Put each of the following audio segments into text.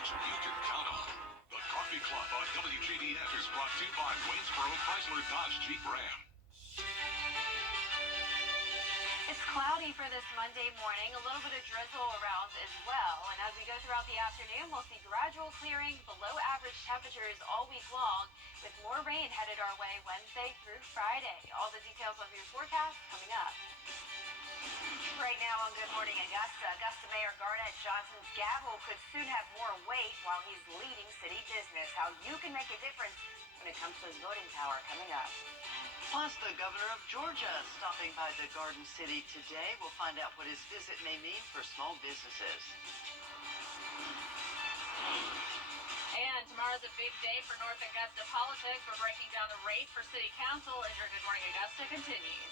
coverage you can count on. The Coffee Club on WJBF is brought to you by Waynesboro Chrysler Dodge Jeep Ram. It's cloudy for this Monday morning, a little bit of drizzle around as well. And as we go throughout the afternoon, we'll see gradual clearing, below average temperatures all week long, with more rain headed our way Wednesday through Friday. All the details of your forecast coming up. Right now on Good Morning Augusta Mayor Garnett Johnson's gavel could soon have more weight while he's leading city business. How you can make a difference when it comes to his voting power coming up. Plus, the governor of Georgia stopping by the Garden City today. We'll find out what his visit may mean for small businesses. And tomorrow's a big day for North Augusta politics. We're breaking down the race for city council as your Good Morning Augusta continues.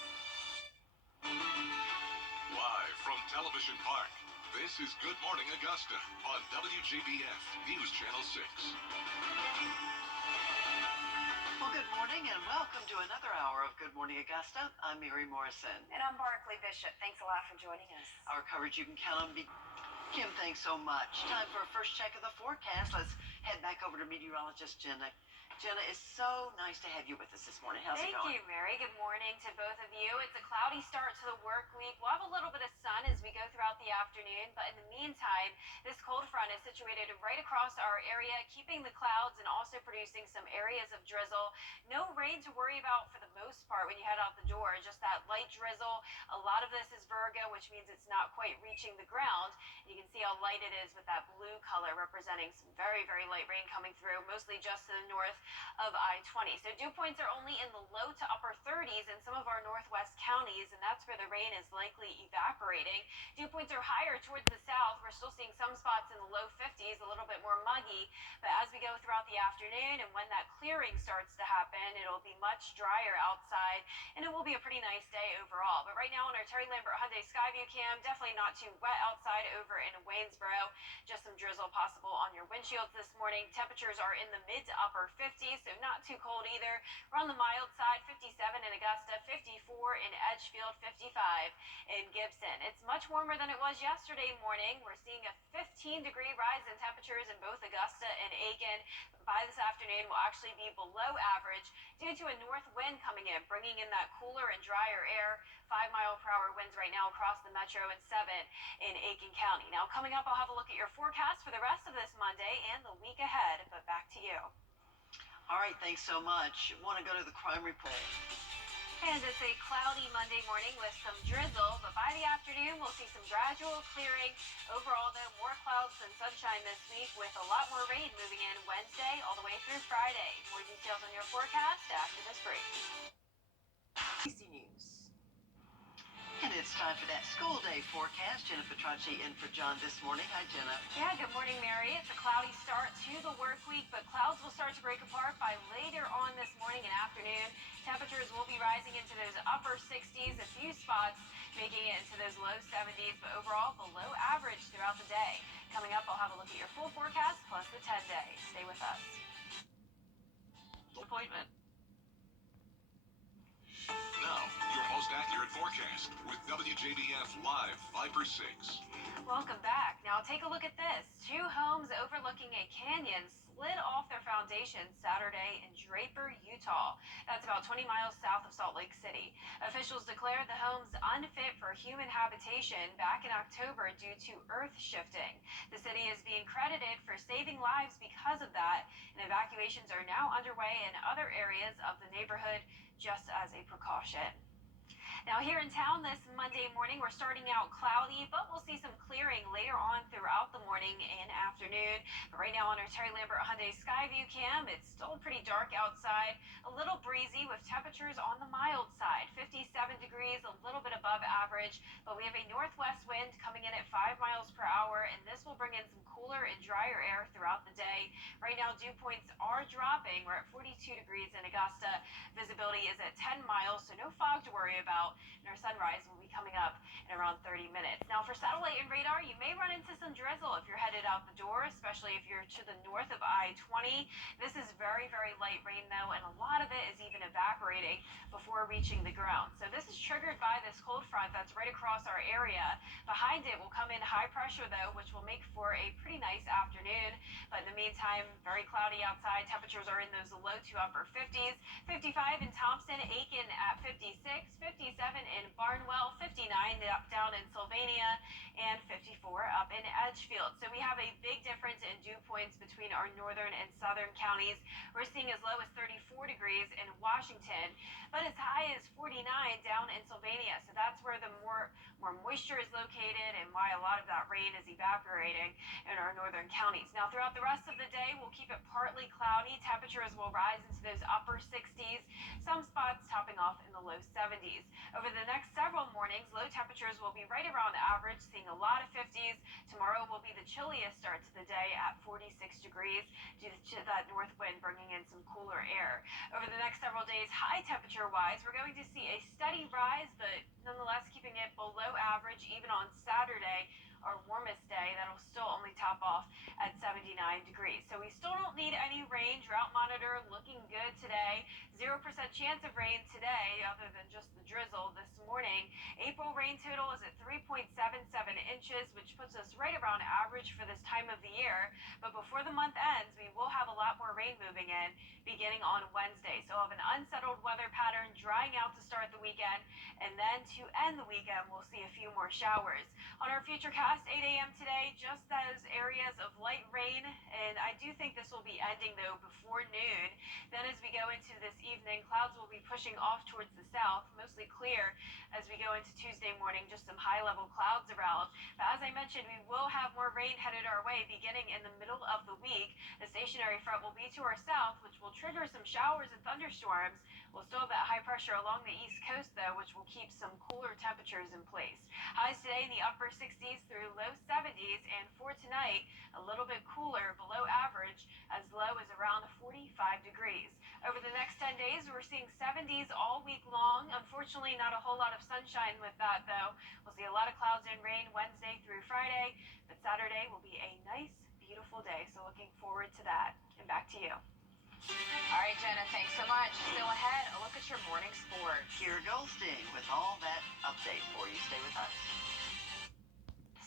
Live from Television Park, this is Good Morning Augusta on WJBF News Channel 6. Well, good morning and welcome to another hour of Good Morning Augusta. I'm Mary Morrison. And I'm Barclay Bishop. Thanks a lot for joining us. Our coverage you can count on. Kim, thanks so much. Time for a first check of the forecast. Let's head back over to meteorologist Jenna. Jenna, it's so nice to have you with us this morning. How's it going? Thank you, Mary. Good morning to both of you. It's a cloudy start to the work week. We'll have a little bit of sun as we go throughout the afternoon, but in the meantime, this cold front is situated right across our area, keeping the clouds and also producing some areas of drizzle. No rain to worry about for the most part when you head out the door, just that light drizzle. A lot of this is Virgo, which means it's not quite reaching the ground. And you can see how light it is with that blue color representing some very, very light rain coming through, mostly just to the north of I-20. So dew points are only in the low to upper 30s in some of our northwest counties, and that's where the rain is likely evaporating. Dew points are higher towards the south. We're still seeing some spots in the low 50s, a little bit more muggy, but as we go throughout the afternoon and when that clearing starts to happen, it'll be much drier outside, and it will be a pretty nice day overall. But right now on our Terry Lambert Hyundai Skyview cam, definitely not too wet outside over in Waynesboro. Just some drizzle possible on your windshields this morning. Temperatures are in the mid to upper 50s, so not too cold either. We're on the mild side, 57 in Augusta, 54 in Edgefield, 55 in Gibson. It's much warmer than it was yesterday morning. We're seeing a 15-degree rise in temperatures in both Augusta and Aiken. By this afternoon, we'll actually be below average due to a north wind coming in, bringing in that cooler and drier air. 5-mile-per-hour winds right now across the metro and 7 in Aiken County. Now, coming up, I'll have a look at your forecast for the rest of this Monday and the week ahead, but back to you. All right, thanks so much. Want to go to the crime report? And it's a cloudy Monday morning with some drizzle, but by the afternoon, we'll see some gradual clearing. Overall, though, more clouds than sunshine this week with a lot more rain moving in Wednesday all the way through Friday. More details on your forecast after this break. ABC News. And it's time for that school day forecast. Jenna Petracci in for John this morning. Hi, Jenna. Yeah, good morning, Mary. It's a cloudy start to the work week, but clouds will start to break apart by later on this morning and afternoon. Temperatures will be rising into those upper 60s, a few spots making it into those low 70s, but overall below average throughout the day. Coming up, I'll have a look at your full forecast plus the 10-day. Stay with us. Appointment. Now, your most accurate forecast with WJBF Live Viper 6. Welcome back. Now take a look at this. 2 homes overlooking a canyon slid off their foundation Saturday in Draper, Utah. That's about 20 miles south of Salt Lake City. Officials declared the homes unfit for human habitation back in October due to earth shifting. The city is being credited for saving lives because of that, and evacuations are now underway in other areas of the neighborhood just as a precaution. Now here in town this Monday morning, we're starting out cloudy, but we'll see some clearing later on throughout the morning and afternoon. But right now on our Terry Lambert Hyundai Skyview cam, it's still pretty dark outside, a little breezy with temperatures on the mild side, 57 degrees, a little bit above average, but we have a northwest wind coming in at 5 miles per hour, and this will bring in some cooler and drier air throughout the day. Right now, dew points are dropping. We're at 42 degrees in Augusta. Visibility is at 10 miles, so no fog to worry about. And our sunrise will be coming up in around 30 minutes. Now, for satellite and radar, you may run into some drizzle if you're headed out the door, especially if you're to the north of I-20. This is very, very light rain, though, and a lot of it is even evaporating before reaching the ground. So this is triggered by this cold front that's right across our area. Behind it will come in high pressure, though, which will make for a pretty nice afternoon. meantime, very cloudy outside. Temperatures are in those low to upper 50s. 55 in Thompson, Aiken at 56, 57 in Barnwell, 59 down in Sylvania, and 54 up in Edgefield. So we have a big difference in dew points between our northern and southern counties. We're seeing as low as 34 degrees in Washington, but as high as 49 down in Sylvania. So that's where the more moisture is located and why a lot of that rain is evaporating in our northern counties. Now, throughout the rest of the day, we'll keep it partly cloudy. Temperatures will rise into those upper 60s, some spots topping off in the low 70s. Over the next several mornings, low temperatures will be right around average, seeing a lot of 50s. Tomorrow will be the chilliest start to the day at 46 degrees due to that north wind bringing in some cooler air. Over the next several days, high temperature-wise, we're going to see a steady rise, but nonetheless keeping it below average even on Saturday, our warmest day. That'll still only top off at 79 degrees. So we still don't need any rain. Drought monitor looking good today. 0% chance of rain today other than just the drizzle this morning. April rain total is at 3.77 inches, which puts us right around average for this time of the year. But before the month ends, we will have a lot more rain moving in beginning on Wednesday. So we'll have an unsettled weather pattern drying out to start the weekend, and then to end the weekend, we'll see a few more showers. On our futurecast, 8 a.m. today, just those areas of light rain, and I do think this will be ending, though, before noon. Then as we go into this evening, clouds will be pushing off towards the south, mostly clear as we go into Tuesday morning, just some high-level clouds around. But as I mentioned, we will have more rain headed our way beginning in the middle of the week. The stationary front will be to our south, which will trigger some showers and thunderstorms. We'll still have that high pressure along the east coast, though, which will keep some cooler temperatures in place. Highs today in the upper 60s through low 70s, and for tonight, a little bit cooler, below average, as low as around 45 degrees. Over the next 10 days, we're seeing 70s all week long. Unfortunately, not a whole lot of sunshine with that, though. We'll see a lot of clouds and rain Wednesday through Friday, but Saturday will be a nice, beautiful day, so looking forward to that. And back to you. All right, Jenna, thanks so much. Still ahead, a look at your morning sports. Kira Goldstein with all that update for you. Stay with us.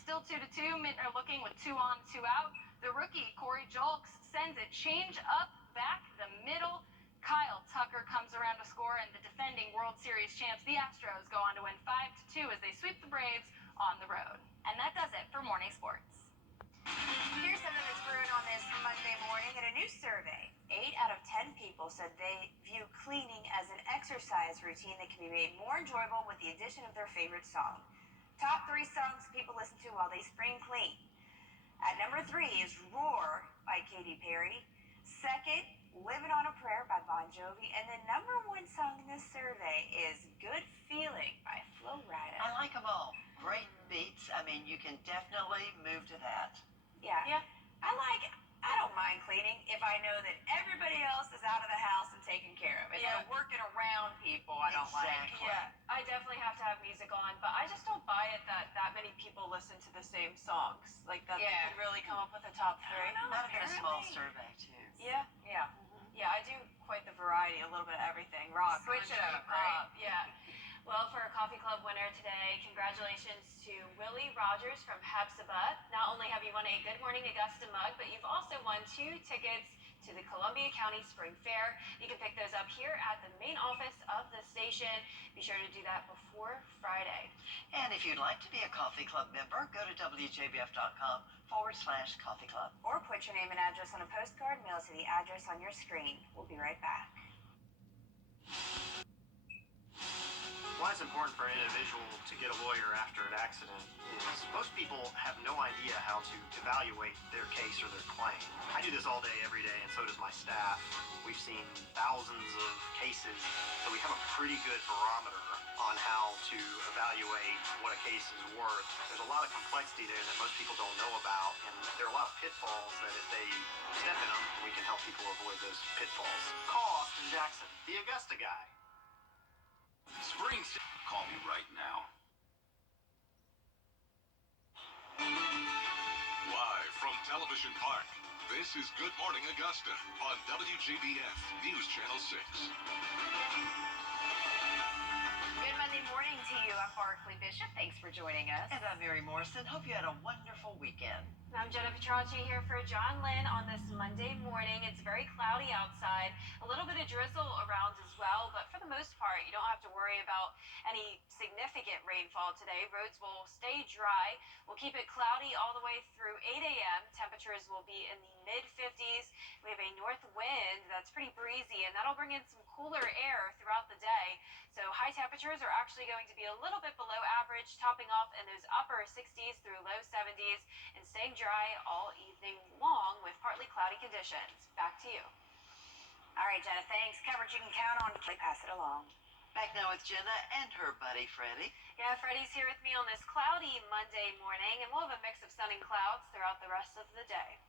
Still 2-2. Mint are looking with 2 on, 2 out. The rookie, Corey Julks, sends it change up back the middle. Kyle Tucker comes around to score, and the defending World Series champs, the Astros, go on to win 5-2 as they sweep the Braves on the road. And that does it for morning sports. Here's something that's brewing on this Monday morning. In a new survey, 8 out of 10 people said they view cleaning as an exercise routine that can be made more enjoyable with the addition of their favorite song. Top 3 songs people listen to while they spring clean. At number 3 is Roar by Katy Perry. Second, Living on a Prayer by Bon Jovi. And the number 1 song in this survey is Good Feeling by Flo Rida. I like them all. Great beats. I mean, you can definitely move to that. Yeah. I don't mind cleaning if I know that everybody else is out of the house and taken care of. It's the working around people I don't like. Yeah, I definitely have to have music on, but I just don't buy it that many people listen to the same songs. Like that they could really come up with a top 3. Might have been a small survey, too. Yeah. Yeah, I do quite the variety, a little bit of everything. Rock, Switch it country, up, right? pop, yeah. Well, for our Coffee Club winner today, congratulations to Willie Rogers from Hepzibah. Not only have you won a Good Morning Augusta mug, but you've also won 2 tickets to the Columbia County Spring Fair. You can pick those up here at the main office of the station. Be sure to do that before Friday. And if you'd like to be a Coffee Club member, go to wjbf.com/coffee club. Or put your name and address on a postcard, mail it to the address on your screen. We'll be right back. Why it's important for an individual to get a lawyer after an accident is most people have no idea how to evaluate their case or their claim. I do this all day, every day, and so does my staff. We've seen thousands of cases, so we have a pretty good barometer on how to evaluate what a case is worth. There's a lot of complexity there that most people don't know about, and there are a lot of pitfalls that if they step in them, we can help people avoid those pitfalls. Call Austin Jackson, the Augusta guy. Spring, call me right now. Live from Television Park, this is Good Morning Augusta on WJBF News Channel 6. Good Monday morning. morning to you. I'm Barkley Bishop. Thanks for joining us. And I'm Mary Morrison. Hope you had a wonderful weekend. I'm Jenna Petracci here for John Lynn on this Monday morning. It's very cloudy outside, a little bit of drizzle around as well, but for the most part, you don't have to worry about any significant rainfall today. Roads will stay dry. We'll keep it cloudy all the way through 8 a.m. Temperatures will be in the mid-50s. We have a north wind that's pretty breezy, and that'll bring in some cooler air throughout the day. So high temperatures are actually going to be a little bit below average, topping off in those upper 60s through low 70s, and staying dry all evening long with partly cloudy conditions. Back to you. All right, Jenna, thanks. Coverage you can count on. Pass it along. Back now with Jenna and her buddy Freddie. Yeah, Freddie's here with me on this cloudy Monday morning, and we'll have a mix of sun and clouds throughout the rest of the day.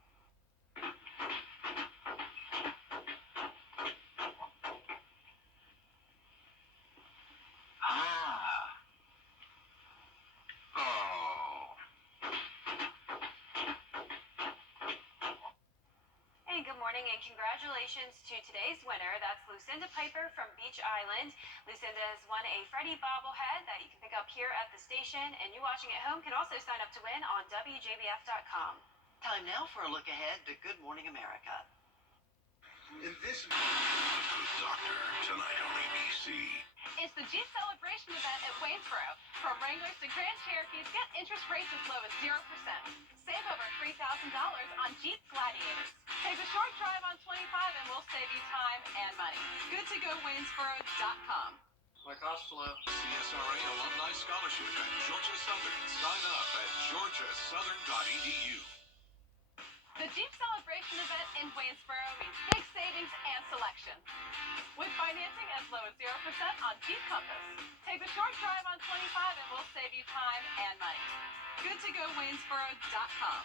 Hey, good morning and congratulations to today's winner. That's Lucinda Piper from Beach Island. Lucinda has won a Freddie bobblehead that you can pick up here at the station, and you watching at home can also sign up to win on Wjbf.com. Time now for a look ahead to Good Morning America. In this Good Doctor, tonight on ABC. It's the Jeep Celebration event at Waynesboro. From Wranglers to Grand Cherokees, get interest rates as low as 0%. Save over $3,000 on Jeep Gladiators. Take a short drive on 25 and we'll save you time and money. GoodToGoWaynesboro.com. My cost flow. CSRA Alumni Scholarship at Georgia Southern. Sign up at georgiasouthern.edu. The Jeep Celebration event in Waynesboro means big savings and selection. With financing as low as 0% on Jeep Compass. Take a short drive on 25 and we'll save you time and money. GoodToGoWaynesboro.com.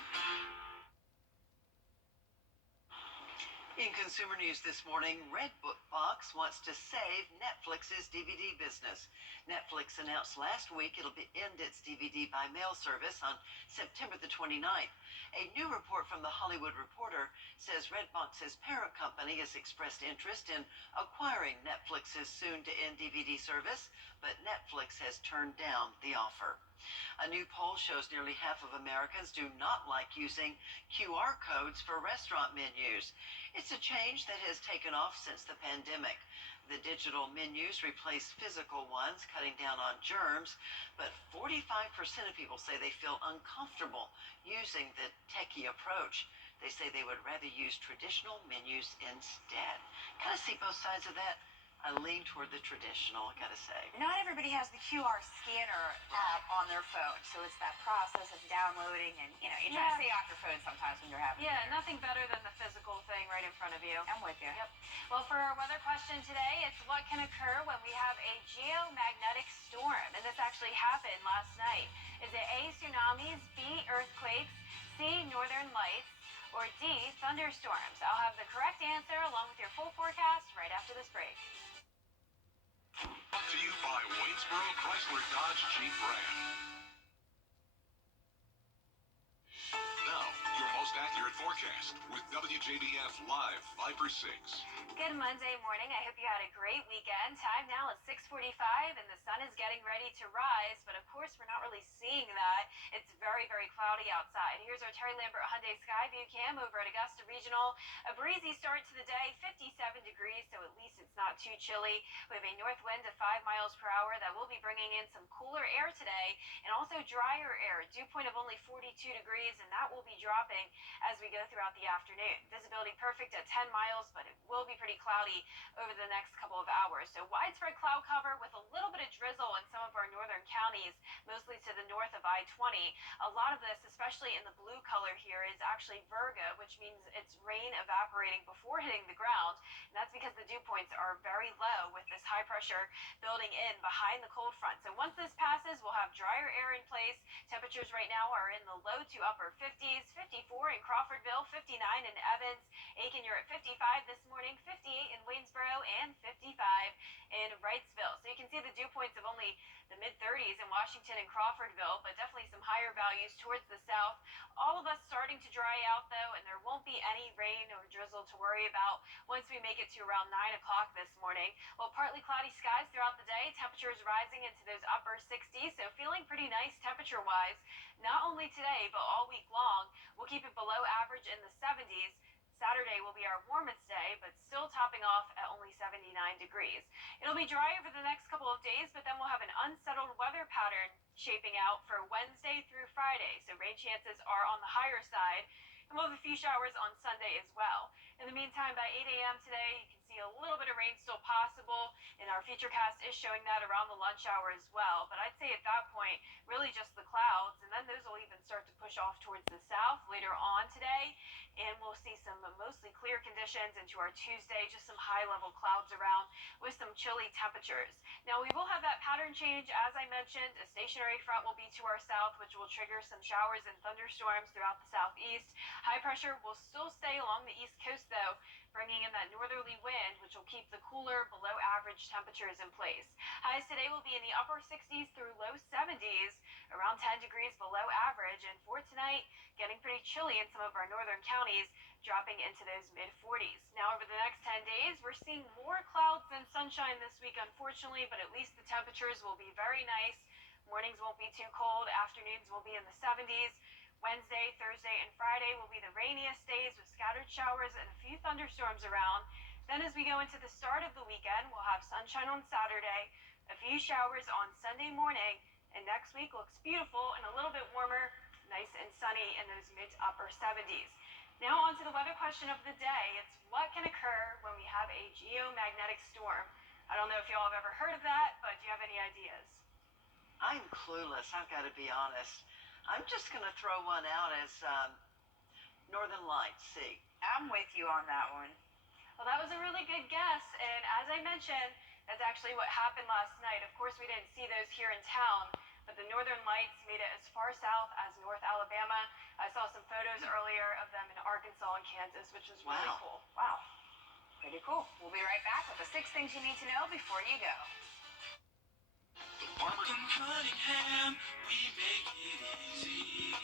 In consumer news this morning, Redbook Box wants to save Netflix's DVD business. Netflix announced last week it'll end its DVD by mail service on September the 29th. A new report from The Hollywood Reporter says Redbox's parent company has expressed interest in acquiring Netflix's soon-to-end DVD service, but Netflix has turned down the offer. A new poll shows nearly half of Americans do not like using QR codes for restaurant menus. It's a change that has taken off since the pandemic. The digital menus replace physical ones, cutting down on germs, but 45% of people say they feel uncomfortable using the techie approach. They say they would rather use traditional menus instead. Kind of see both sides of that. I lean toward the traditional, I gotta say. Not everybody has the QR scanner app on their phone, so it's that process of downloading and, you try to stay off your phone sometimes when you're having Yeah, dinner. nothing better than the physical thing right in front of you. I'm with you. Yep. Well, for our weather question today, it's what can occur when we have a geomagnetic storm. And this actually happened last night. Is it A, tsunamis, B, earthquakes, C, northern lights, or D, thunderstorms? I'll have the correct answer along with your full forecast right after this break. Brought to you by Waynesboro Chrysler Dodge Jeep brand. Now, your most accurate forecast with WJBF Live 5/6. Good Monday morning. I hope you had a great weekend. Time now at 6:45 and the sun is getting ready to rise, but of course we're not really seeing that. It's very, very cloudy outside. Here's our Terry Lambert Hyundai Skyview cam over at Augusta Regional. A breezy start to the day, 57 degrees, so at least it's not too chilly. We have a north wind of 5 miles per hour that will be bringing in some cooler air today and also drier air. Dew point of only 42 degrees, and that will be dropping as we go throughout the afternoon. Visibility perfect at 10 miles, but it will be pretty cloudy over the next couple of hours. So widespread cloud cover with a little bit of drizzle in some of our northern counties, mostly to the north of I-20. A lot of this, especially in the blue color here, is actually virga, which means it's rain evaporating before hitting the ground. And that's because the dew points are very low with this high pressure building in behind the cold front. So once this passes, we'll have drier air in place. Temperatures right now are in the low to upper 50s, 54 in Crawfordville, 59 in Evans. Aiken, you're at 55 this morning, 58 in Waynesboro, and 55 in Wrightsville. So you can see the dew points of only the mid-30s in Washington and Crawfordville, but definitely some higher values towards the south. All of us starting to dry out, though, and there won't be be any rain or drizzle to worry about once we make it to around 9 o'clock this morning. Well, partly cloudy skies throughout the day, temperatures rising into those upper 60s, so feeling pretty nice temperature-wise. Not only today, but all week long. We'll keep it below average in the 70s. Saturday will be our warmest day, but still topping off at only 79 degrees. It'll be dry over the next couple of days, but then we'll have an unsettled weather pattern shaping out for Wednesday through Friday. So rain chances are on the higher side, and we'll have a few showers on Sunday as well. In the meantime, by 8 a.m. today, you can see a little bit of rain still possible, and our futurecast is showing that around the lunch hour as well. But I'd say at that point, really just the clouds, and then those will even start to push off towards the south later on today, and we'll see some mostly clear conditions into our Tuesday, just some high-level clouds around with some chilly temperatures. Now, we will have that pattern change. As I mentioned, a stationary front will be to our south, which will trigger some showers and thunderstorms throughout the southeast. High pressure will still stay along the east coast, though, bringing in that northerly wind, which will keep the cooler, below-average temperatures in place. Highs today will be in the upper 60s through low 70s, around 10 degrees below average, and for tonight, getting pretty chilly in some of our northern counties, dropping into those mid-40s. Now, over the next 10 days, we're seeing more clouds than sunshine this week, unfortunately, but at least the temperatures will be very nice. Mornings won't be too cold. Afternoons will be in the 70s. Wednesday, Thursday, and Friday will be the rainiest days with scattered showers and a few thunderstorms around. Then as we go into the start of the weekend, we'll have sunshine on Saturday, a few showers on Sunday morning, and next week looks beautiful and a little bit warmer, nice and sunny in those mid to upper 70s. Now on to the weather question of the day. It's what can occur when we have a geomagnetic storm? I don't know if y'all have ever heard of that, but do you have any ideas? I'm clueless, I've got to be honest. I'm just going to throw one out as Northern Lights. See. I'm with you on that one. Well, that was a really good guess, and as I mentioned, that's actually what happened last night. Of course, we didn't see those here in town, but the Northern Lights made it as far south as North Alabama. I saw some photos earlier of them in Arkansas and Kansas, which was really Wow. cool. Wow. Pretty cool. We'll be right back with the 6 things you need to know before you go. In Cunningham, we make it easy.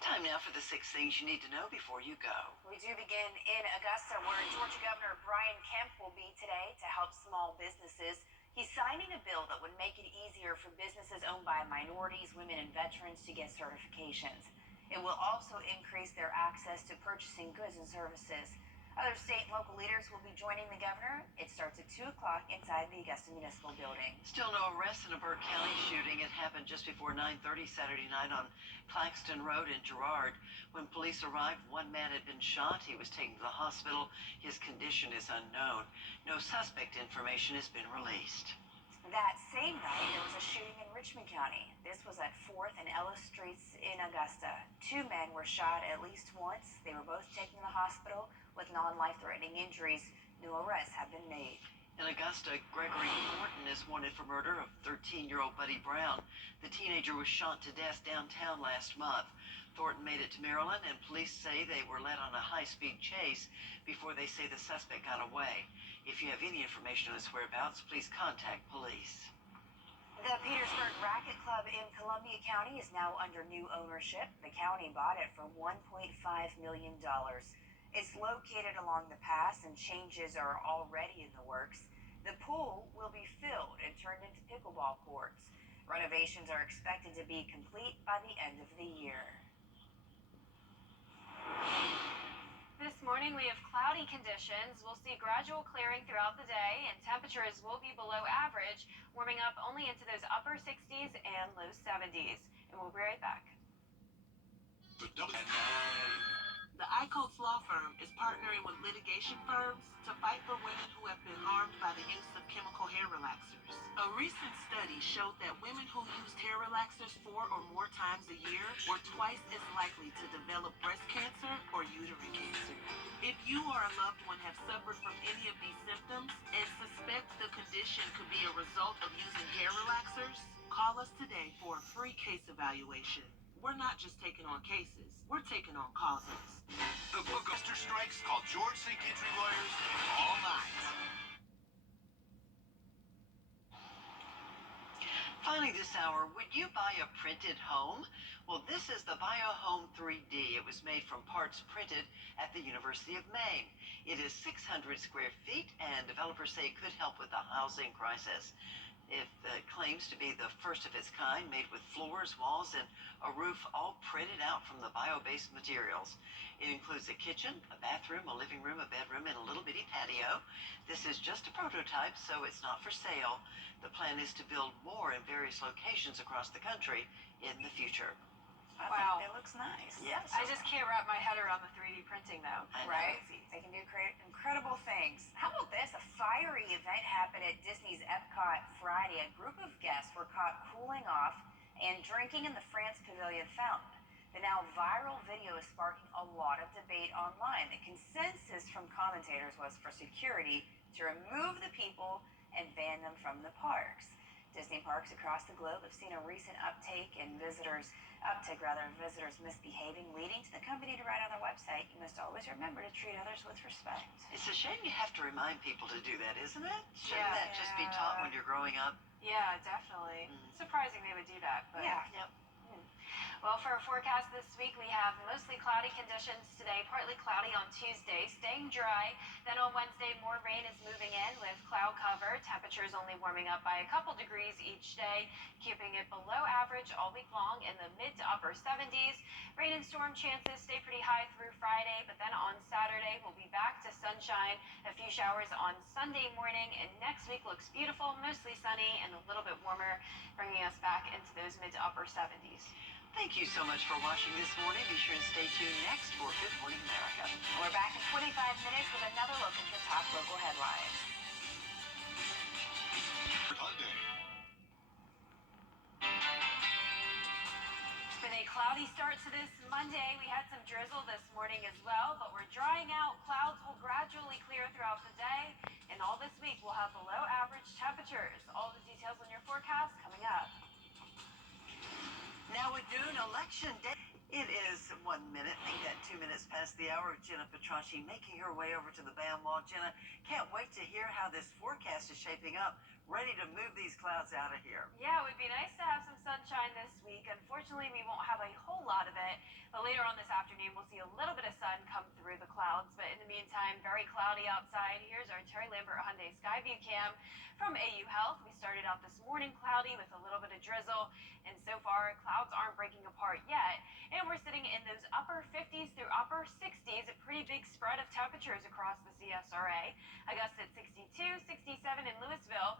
Time now for the 6 things you need to know before you go. We do begin in Augusta, where Georgia Governor Brian Kemp will be today to help small businesses. He's signing a bill that would make it easier for businesses owned by minorities, women, and veterans to get certifications. It will also increase their access to purchasing goods and services. Other state and local leaders will be joining the governor. It starts at 2 o'clock inside the Augusta Municipal Building. Still no arrests in a Burke County shooting. It happened just before 9:30 Saturday night on Claxton Road in Girard. When police arrived, one man had been shot. He was taken to the hospital. His condition is unknown. No suspect information has been released. That same night, there was a shooting in Richmond County. This was at 4th and Ellis Streets in Augusta. 2 men were shot at least once. They were both taken to the hospital with non-life-threatening injuries. No arrests have been made. In Augusta, Gregory Thornton is wanted for murder of 13-year-old Buddy Brown. The teenager was shot to death downtown last month. Thornton made it to Maryland, and police say they were led on a high-speed chase before they say the suspect got away. If you have any information on his whereabouts, please contact police. The Petersburg Racket Club in Columbia County is now under new ownership. The county bought it for $1.5 million. It's located along the pass, and changes are already in the works. The pool will be filled and turned into pickleball courts. Renovations are expected to be complete by the end of the year. This morning we have cloudy conditions. We'll see gradual clearing throughout the day, and temperatures will be below average, warming up only into those upper 60s and low 70s. And we'll be right back. The ICOTS Law Firm is partnering with litigation firms to fight for women who have been harmed by the use of chemical hair relaxers. A recent study showed that women who used hair relaxers 4 or more times a year were twice as likely to develop breast cancer or uterine cancer. If you or a loved one have suffered from any of these symptoms and suspect the condition could be a result of using hair relaxers, call us today for a free case evaluation. We're not just taking on cases, we're taking on causes. The Augusta strikes call George St. Gentry lawyers all night. Finally this hour, would you buy a printed home? Well, this is the Buy a Home 3D. was made from parts printed at the University of Maine. It is 600 square feet, and developers say it could help with the housing crisis. It claims to be the first of its kind, made with floors, walls, and a roof all printed out from the bio-based materials. It includes a kitchen, a bathroom, a living room, a bedroom, and a little bitty patio. This is just a prototype, so it's not for sale. The plan is to build more in various locations across the country in the future. I Wow. think it looks nice. Yes. I just can't wrap my head around the 3D printing, though. Right? They can do incredible things. How about this? A fiery event happened at Disney's Epcot Friday. A group of guests were caught cooling off and drinking in the France Pavilion fountain. The now viral video is sparking a lot of debate online. The consensus from commentators was for security to remove the people and ban them from the parks. Disney parks across the globe have seen a recent uptick in visitors misbehaving, leading to the company to write on their website, "You must always remember to treat others with respect." It's a shame you have to remind people to do that, isn't it? Shouldn't Yeah. that just be taught when you're growing up? Yeah, definitely. Surprising they would do that, but Yeah. Yep. Well, for our forecast this week, we have mostly cloudy conditions today, partly cloudy on Tuesday, staying dry. Then on Wednesday, more rain is moving in with cloud cover. Temperatures only warming up by a couple degrees each day, keeping it below average all week long in the mid to upper 70s. Rain and storm chances stay pretty high through Friday, but then on Saturday, we'll be back to sunshine. A few showers on Sunday morning, and next week looks beautiful, mostly sunny and a little bit warmer, bringing us back into those mid to upper 70s. Thank you so much for watching this morning. Be sure to stay tuned next for Good Morning America. We're back in 25 minutes with another look at your top local headlines. Hyundai. It's been a cloudy start to this Monday. We had some drizzle this morning as well, but we're drying out. Clouds will gradually clear throughout the day, and all this week we'll have below average temperatures. All the details on your forecast coming up. Now at noon, election day. It is 1 minute, ain't that 2 minutes past the hour of Jenna Petracci making her way over to the BAM wall. Jenna, can't wait to hear how this forecast is shaping up. Ready to move these clouds out of here. Yeah, it would be nice to have some sunshine this week. Unfortunately, we won't have a whole lot of it, but later on this afternoon, we'll see a little bit of sun come through the clouds. But in the meantime, very cloudy outside. Here's our Terry Lambert Hyundai Skyview Cam from AU Health. We started out this morning cloudy with a little bit of drizzle, and so far, clouds aren't breaking apart yet. And we're sitting in those upper 50s through upper 60s, a pretty big spread of temperatures across the CSRA. Augusta at 62, 67 in Louisville,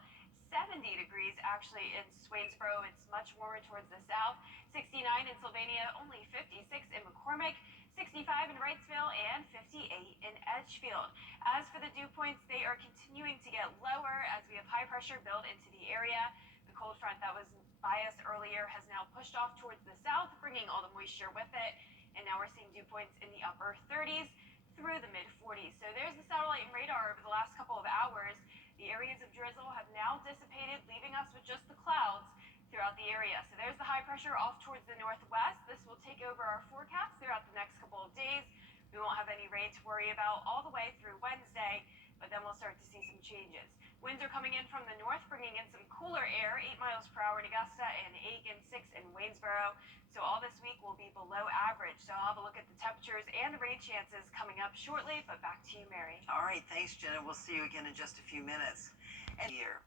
70 degrees actually in Swainsboro. It's much warmer towards the south. 69 in Sylvania, only 56 in McCormick, 65 in Wrightsville, and 58 in Edgefield. As for the dew points, they are continuing to get lower as we have high pressure built into the area. The cold front that was by us earlier has now pushed off towards the south, bringing all the moisture with it. And now we're seeing dew points in the upper 30s through the mid 40s. So there's the satellite and radar over the last couple of hours. The areas of drizzle have now dissipated, leaving us with just the clouds throughout the area. So there's the high pressure off towards the northwest. This will take over our forecast throughout the next couple of days. We won't have any rain to worry about all the way through Wednesday, but then we'll start to see some changes. Winds are coming in from the north, bringing in some cooler air, 8 miles per hour in Augusta and 8 and 6 in Waynesboro. So all this week will be below average. So I'll have a look at the temperatures and the rain chances coming up shortly, but back to you, Mary. All right, thanks, Jenna. We'll see you again in just a few minutes. And here,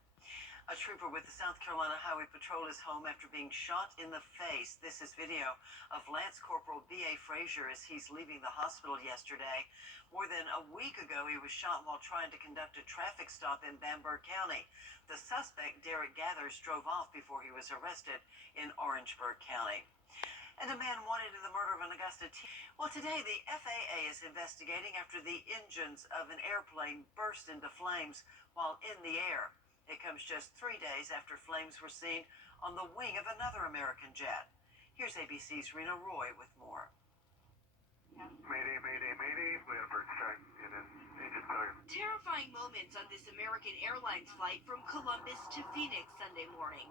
a trooper with the South Carolina Highway Patrol is home after being shot in the face. This is video of Lance Corporal B.A. Frazier as he's leaving the hospital yesterday. More than a week ago, he was shot while trying to conduct a traffic stop in Bamberg County. The suspect, Derek Gathers, drove off before he was arrested in Orangeburg County. And a man wanted in the murder of an Augusta teen. Well, today the FAA is investigating after the engines of an airplane burst into flames while in the air. It comes just 3 days after flames were seen on the wing of another American jet. Here's ABC's Rena Roy with more. Mayday, mayday, mayday. We had a bird strike and an engine failure. Terrifying moments on this American Airlines flight from Columbus to Phoenix Sunday morning.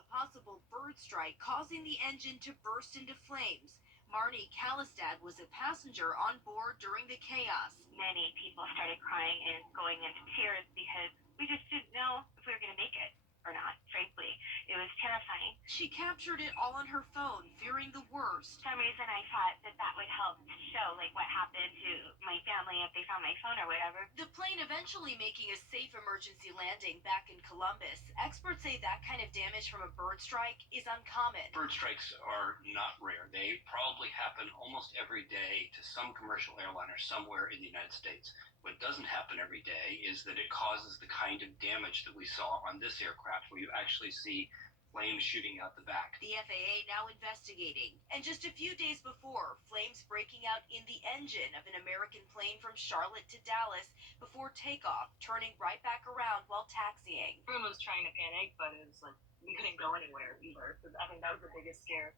A possible bird strike causing the engine to burst into flames. Marnie Kalistad was a passenger on board during the chaos. Many people started crying and going into tears because we just didn't know if we were going to make it. or not, frankly. It was terrifying. She captured it all on her phone, fearing the worst. For some reason, I thought that would help show, like, what happened to my family if they found my phone or whatever. The plane eventually making a safe emergency landing back in Columbus. Experts say that kind of damage from a bird strike is uncommon. Bird strikes are not rare. They probably happen almost every day to some commercial airliner somewhere in the United States. What doesn't happen every day is that it causes the kind of damage that we saw on this aircraft, where you actually see flames shooting out the back. The FAA now investigating. And just a few days before, flames breaking out in the engine of an American plane from Charlotte to Dallas before takeoff, turning right back around while taxiing. Everyone was trying to panic, but it was like we couldn't go anywhere either. I think that was the biggest scare.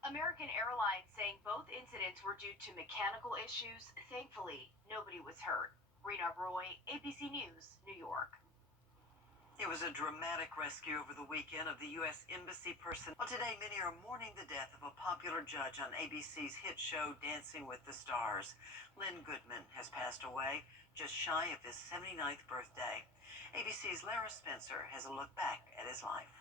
American Airlines saying both incidents were due to mechanical issues. Thankfully, nobody was hurt. Rena Roy, ABC News, New York. It was a dramatic rescue over the weekend of the U.S. Embassy person. Well, today, many are mourning the death of a popular judge on ABC's hit show Dancing with the Stars. Len Goodman has passed away just shy of his 79th birthday. ABC's Lara Spencer has a look back at his life.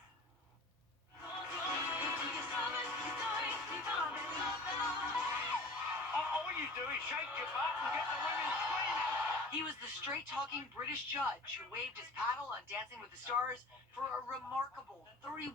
All you do is shake your butt and get the women screaming. He was the straight-talking British judge who waved his paddle on Dancing with the Stars for a remarkable 31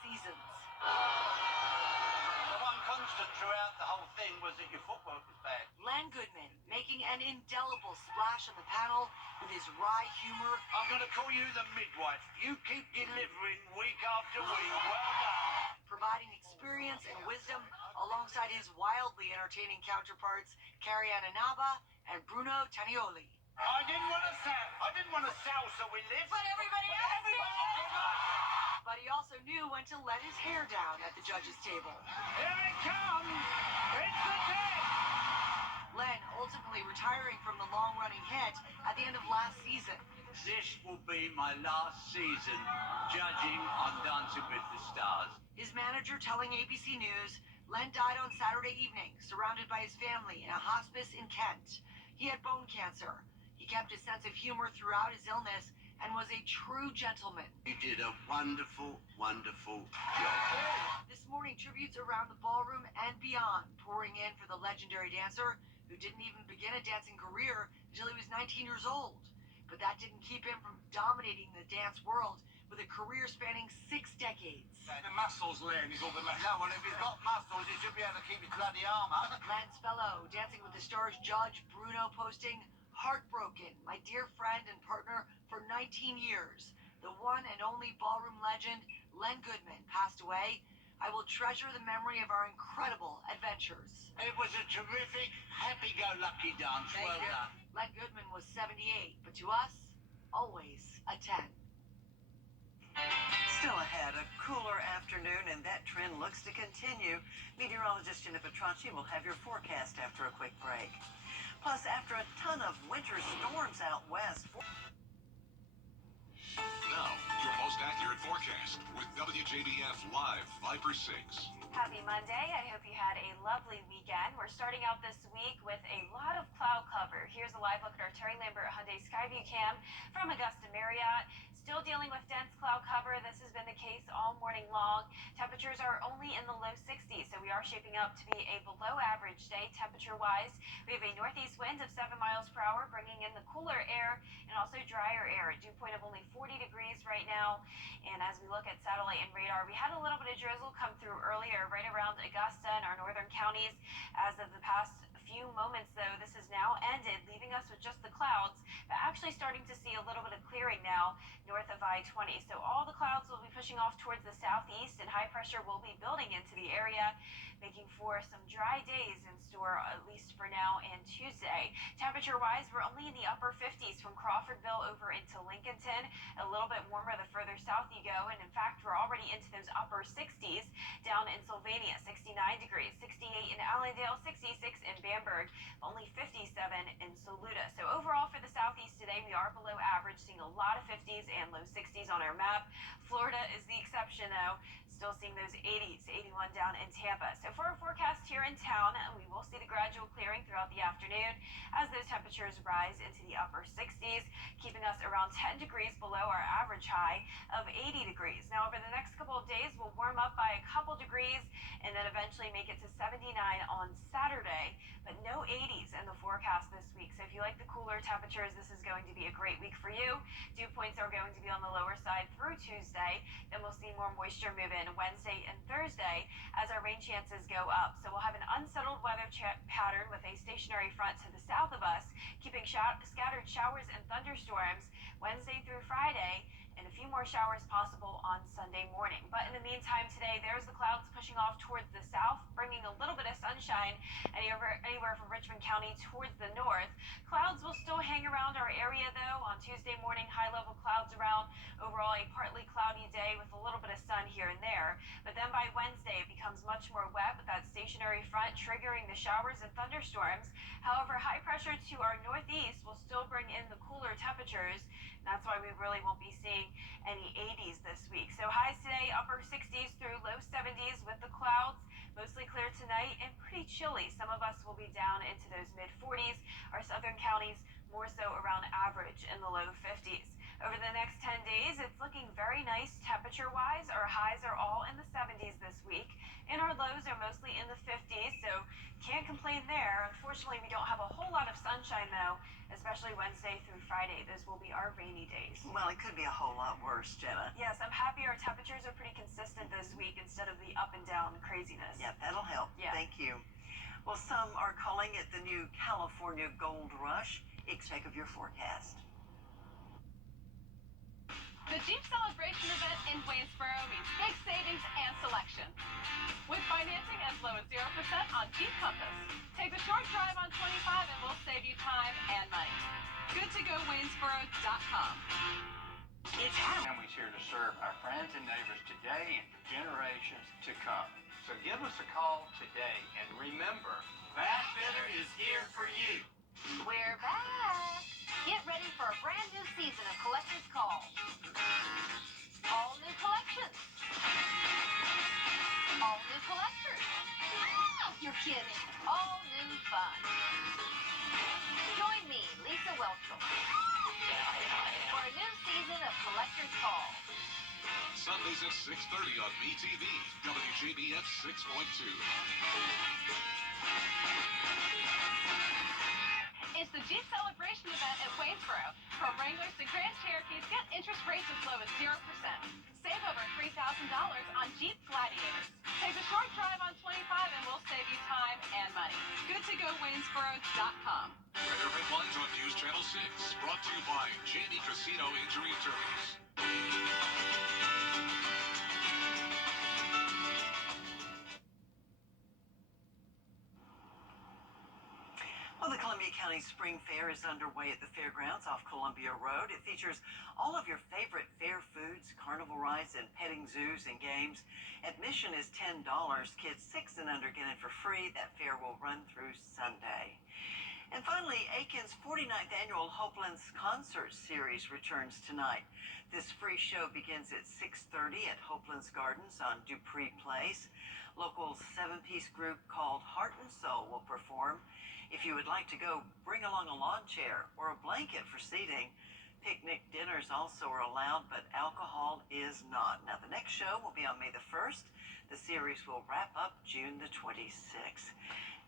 seasons. The one constant throughout the whole thing was that your footwork was bad. Len Goodman making an indelible splash on the panel with his wry humor. I'm going to call you the midwife. You keep delivering week after week. Well done. Providing experience and wisdom alongside his wildly entertaining counterparts, Carrie Ananaba and Bruno Tanioli. I didn't want a salsa with this. But everybody else did. But he also knew when to let his hair down at the judges' table. Here it comes. It's the test. Len ultimately retiring from the long-running hit at the end of last season. This will be my last season judging on Dancing with the Stars. His manager telling ABC News, Len died on Saturday evening, surrounded by his family in a hospice in Kent. He had bone cancer. He kept his sense of humor throughout his illness and was a true gentleman. You did a wonderful, wonderful job. This morning, tributes around the ballroom and beyond pouring in for the legendary dancer who didn't even begin a dancing career until he was 19 years old. But that didn't keep him from dominating the dance world with a career spanning 6 decades. The muscles, Len, is all the matter. No, well, if you've got muscles, you should be able to keep his bloody arm up. Len's fellow Dancing with the Stars judge Bruno posting, "Heartbroken, my dear friend and partner for 19 years. The one and only ballroom legend, Len Goodman, passed away. I will treasure the memory of our incredible adventures." It was a terrific, happy-go-lucky dance. Thank Well you. done. Len Goodman was 78, but to us, always a 10. Still ahead, a cooler afternoon, and that trend looks to continue. Meteorologist Jennifer Tracci will have your forecast after a quick break. Plus, after a ton of winter storms out west. Now, your most accurate forecast with WJBF Live Viper 6. Happy Monday. I hope you had a lovely weekend. We're starting out this week with a lot of cloud cover. Here's a live look at our Terry Lambert Hyundai Skyview cam from Augusta Marriott. Still dealing with dense cloud cover. This has been the case all morning long. Temperatures are only in the low 60s, so we are shaping up to be a below average day temperature-wise. We have a northeast wind of 7 miles per hour, bringing in the cooler air and also drier air. A dew point of only 40 degrees right now. And as we look at satellite and radar, we had a little bit of drizzle come through earlier right around Augusta and our northern counties. As of the past few moments, though, this has now ended, leaving us with just the clouds, but actually starting to see a little bit of clearing now north of I-20. So all the clouds will be pushing off towards the southeast, and high pressure will be building into the area, making for some dry days in store, at least for now and Tuesday. Temperature-wise, we're only in the upper 50s from Crawfordville over into Lincolnton. A little bit warmer the further south you go, and in fact, we're already into those upper 60s down in Sylvania, 69 degrees, 68 in Allendale, 66 in Bamberg, only 57 in Saluda. So overall for the southeast today, we are below average, seeing a lot of 50s and low 60s on our map. Florida is the exception, though. still seeing those 80s, 81 down in Tampa. So for our forecast here in town, we will see the gradual clearing throughout the afternoon as those temperatures rise into the upper 60s, keeping us around 10 degrees below our average high of 80 degrees. Now, over the next couple of days, we'll warm up by a couple degrees and then eventually make it to 79 on Saturday, but no 80s in the forecast this week. So if you like the cooler temperatures, this is going to be a great week for you. Dew points are going to be on the lower side through Tuesday. Then we'll see more moisture move in Wednesday and Thursday as our rain chances go up. So we'll have an unsettled weather pattern with a stationary front to the south of us, keeping scattered showers and thunderstorms Wednesday through Friday, and a few more showers possible on Sunday morning. But in the meantime today, there's the clouds pushing off towards the south, bringing a little bit of sunshine anywhere from Richmond County towards the north. Clouds will still hang around our area, though. On Tuesday morning, high-level clouds around. Overall, a partly cloudy day with a little bit of sun here and there. But then by Wednesday, it becomes much more wet with that stationary front triggering the showers and thunderstorms. However, high pressure to our northeast will still bring in the cooler temperatures. And that's why we really won't be seeing any 80s this week. So highs today, upper 60s through low 70s with the clouds. Mostly clear tonight and pretty chilly. Some of us will be down into those mid-40s. Our southern counties more so around average in the low 50s. Over the next 10 days, it's looking very nice temperature-wise. Our highs are all in the 70s this week, and our lows are mostly in the 50s, so can't complain there. Unfortunately, we don't have a whole lot of sunshine, though, especially Wednesday through Friday. Those will be our rainy days. Well, it could be a whole lot worse, Jenna. Yes, I'm happy our temperatures are pretty consistent this week instead of the up and down craziness. Yeah, that'll help. Yeah. Thank you. Well, some are calling it the new California Gold Rush. Expect of your forecast. The Jeep Celebration event in Waynesboro means big savings and selection. With financing as low as 0% on Jeep Compass. Take the short drive on 25 and we'll save you time and money. GoodToGoWaynesboro.com. It's Family's here to serve our friends and neighbors today and for generations to come. So give us a call today, and remember, Fastfitter is here for you. We're back. Get ready for a brand new season of Collector's Call. All new collections. All new collectors. You're kidding. All new fun. Join me, Lisa Welchel, for a new season of Collector's Call. Sundays at 6:30 on BTV, WJBF 6.2. It's the Jeep Celebration event at Waynesboro. From Wranglers to Grand Cherokees, get interest rates as low as 0%. Save over $3,000 on Jeep Gladiators. Take a short drive on 25 and we'll save you time and money. GoodToGoWaynesboro.com. Weather headlines on News Channel 6, brought to you by Jamie Casino Injury Attorneys. Well, the Columbia County Spring Fair is underway at the fairgrounds off Columbia Road. It features all of your favorite fair foods, carnival rides, and petting zoos and games. Admission is $10. Kids 6 and under get in for free. That fair will run through Sunday. And finally, Aiken's 49th annual Hopelands Concert Series returns tonight. This free show begins at 6:30 at Hopelands Gardens on Dupree Place. Local 7-piece group called Heart and Soul will perform. If you would like to go, bring along a lawn chair or a blanket for seating. Picnic dinners also are allowed, but alcohol is not. Now, the next show will be on May the 1st. The series will wrap up June the 26th.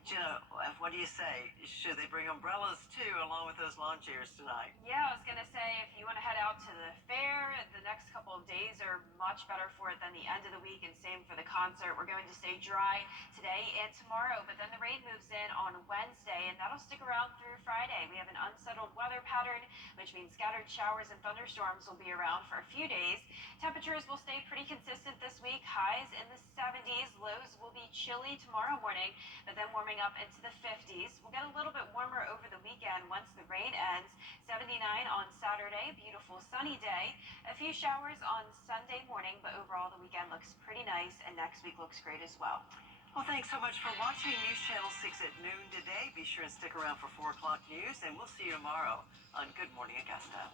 Jenna, what do you say? Should they bring umbrellas, too, along with those lawn chairs tonight? Yeah, I was going to say, if you want to head out to the fair, the next couple of days are much better for it than the end of the week, and same for the concert. We're going to stay dry today and tomorrow, but then the rain moves in on Wednesday, and that'll stick around through Friday. We have an unsettled weather pattern, which means scattered showers and thunderstorms will be around for a few days. Temperatures will stay pretty consistent this week. Highs in the 70s. Lows will be chilly tomorrow morning, but then warming up into the 50s. We'll get a little bit warmer over the weekend once the rain ends. 79 on Saturday, beautiful sunny day. A few showers on Sunday morning, but overall the weekend looks pretty nice, and next week looks great as well. Well, thanks so much for watching News Channel 6 at noon today. Be sure and stick around for 4 o'clock news, and we'll see you tomorrow on Good Morning Augusta.